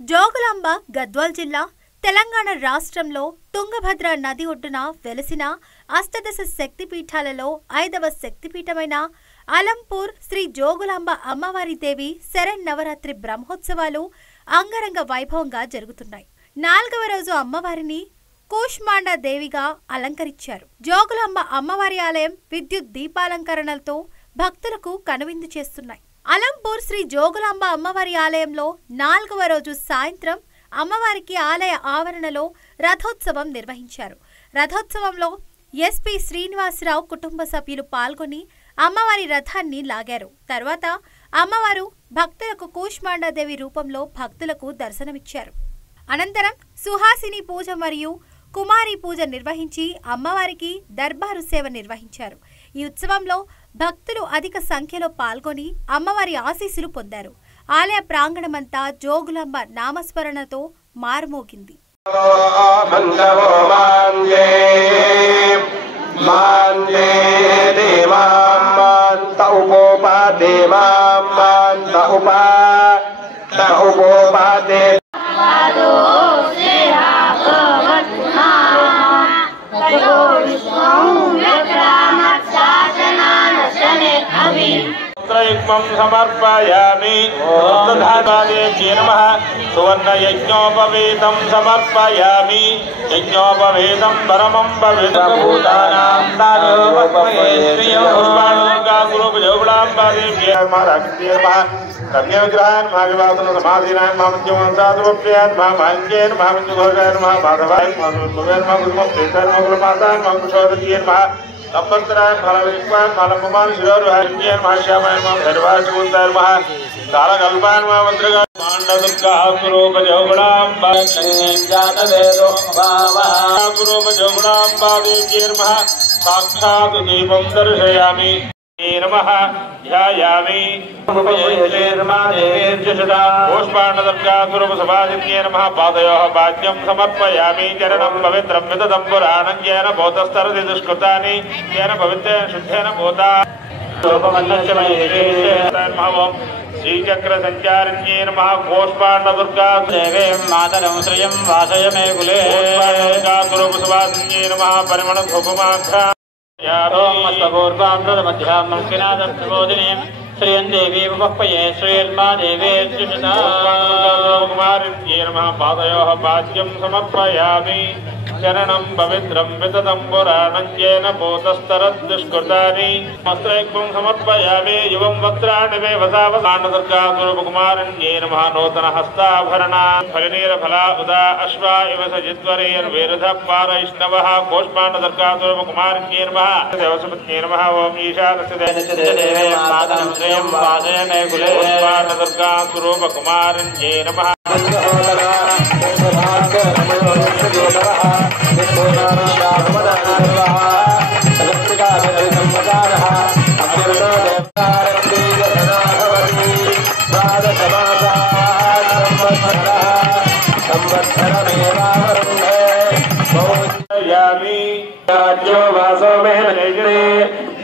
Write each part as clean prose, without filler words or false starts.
జోగులాంబ గద్వాల్ జిల్లా తెలంగాణ రాష్ట్రంలో తుంగభద్ర నది ఒడ్డున వెలసిన అష్టదశ శక్తిపీఠాలలో 5వ శక్తిపీఠమైన అలంపూర్ శ్రీ జోగులాంబ అమ్మవారి దేవి శరన్నవరాత్రి బ్రహ్మోత్సవాలు అంగరంగ వైభవంగా జరుగుతున్నాయి. 4వ రోజు అమ్మవారిని కూష్మాండ దేవిగా అలంకరించారు. జోగులాంబ అమ్మవారి ఆలయం విద్యుత్ దీపాలంకరణలతో భక్తులకు కనువిందు చేస్తున్నాయి. అలంపూర్ శ్రీ జోగులాంబ అమ్మవారి ఆలయంలో 4వ రోజు సాయంత్రం అమ్మవారికి ఆలయ ఆవరణలో రథోత్సవం నిర్వహించారు. రథోత్సవంలో ఎస్పీ శ్రీనివాసరావు కుటుంబ సభ్యులు పాల్గొని అమ్మవారి రథాన్ని లాగారు. తర్వాత అమ్మవారు భక్తులకు కూష్మాండాదేవి రూపంలో భక్తులకు దర్శనమిచ్చారు. అనంతరం సుహాసిని పూజ మరియు కుమారి పూజ నిర్వహించి అమ్మవారికి దర్బారు సేవ నిర్వహించారు. ఈ ఉత్సవంలో భక్తులు అధిక సంఖ్యలో పాల్గొని అమ్మవారి ఆశీస్సులు పొందారు. ఆలయ ప్రాంగణమంతా జోగులాంబ నామస్మరణతో మారుమోగింది. समर्पयामि नमः सुवर्ण यज्ञोपवेदं समर्पयामि यज्ञोपवेदं परमं पवित्रभूतानां कन्याविग्रहान् महाविवादन समाधीनान् महामन्योन् साधुप्रियान् महामाङ्गेन महामन्युघोषान् महामाधवान् महाकुलवेन् महाकुलमप्रेतान् महाकुलमातान् महाकुशोदतीयन् महा तपंतरायण फलविक्वान फलमुमान शिरोरुहारिण्यन महाश्यामायन महाधर्वाचुंदर महा कालकल्पान महामंत्रगा मांडदुर्गा स्वरूप जोगुलांबा जात वेदो भावा स्वरूप जोगुलांबा देव्यैर् महा साक्षात् दीपं दर्शयामि नमः ध्यायामि पुष्पाण्डदर्गास्वरूपसभाजिन्ये नमः पादयोः पाद्यं समर्पयामि चरणं पवित्रं विदधं पुराणं येन भूतस्तरति दुष्कृतानि येन पवित्रेण शुद्धेन भूता श्रीचक्रसञ्चारिण्ये नमः पुष्पाण्डदुर्गा देवीं मातरं श्रियं वासय मे कुले पुष्पाण्डदुर्गास्वरूपसभाजिन्ये नमः परिमलधूपमाघ्रा मध्यामोदिनीं श्रियं देवी उपपये श्रीर्मा देवी कुमारिण्ये नमः पादयोः पाद्यं समर्पयामि चरणं पवित्रं विदधं पुराणं येन भूतस्तरद्दुष्कृतानि वस्त्रैक्मं समर्पयामि युवं वस्त्राणि मे वसावसाण्डदुर्गास्वरूपकुमारिण्ये नमः नूतनहस्ताभरणान् फलनीरफला उदा अश्वा इव सजिद्वरेर्विरुधः पारैष्णवः कोष्माण्डदुर्गास्वरूपकुमारिण्ये नमः देवसुपत्न्ये नमः ओं ईशानस्य देवे मातरं श्रियं वासय मे कुले कोष्माण्डदुर्गास्वरूपकुमारिण्ये नमः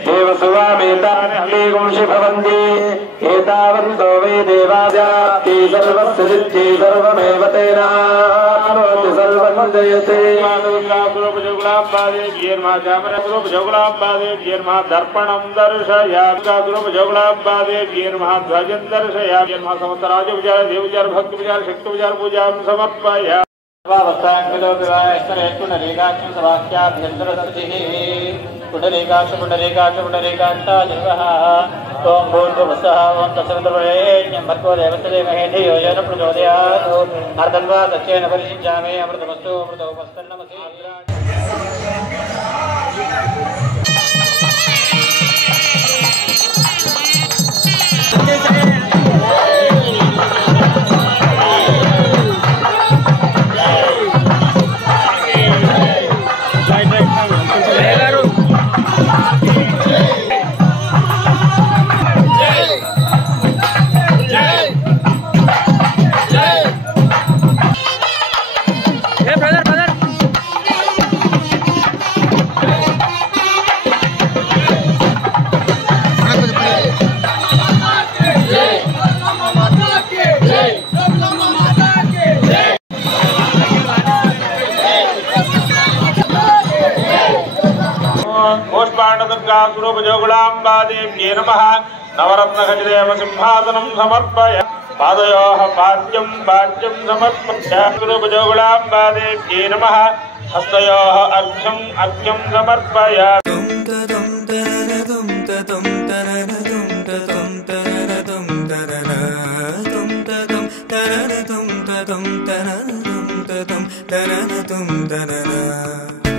देवसुवामेतानि भवन्ति एतावन्तो वै देवाद्याप्ति सर्वस्य सिद्धि सर्वमेव तेनाप्नोति सर्वं जयते दर्पणं दर्शयामि ध्वजं दर्शयामि समस्तराजविचार देवविचार भक्तिविचार शक्तिविचार पूजां समर्पयामि पुंडरीकाक्ष पुंडरीकाक्ष पुंडरीकांताजिह्वः ओं भूर्भुवस्सुः ओं तत्सवितुर्वरेण्यं भर्गो देवस्य धीमहि धियो यो न प्रचोदयात् अर्धन्वा सत्येन परिषिञ्चामि अमृतमस्तु अमृतोपस्तन्नमसि Hey brother, brother. स्वरूपजोगुलाम्बादेव्यै नमः नवरत्नखचिदेव सिंहासनं समर्पय पादयोः पाद्यं समर्पय स्वरूपजोगुलाम्बादेव्यै नमः हस्तयोः अर्घ्यं समर्पय da da da da da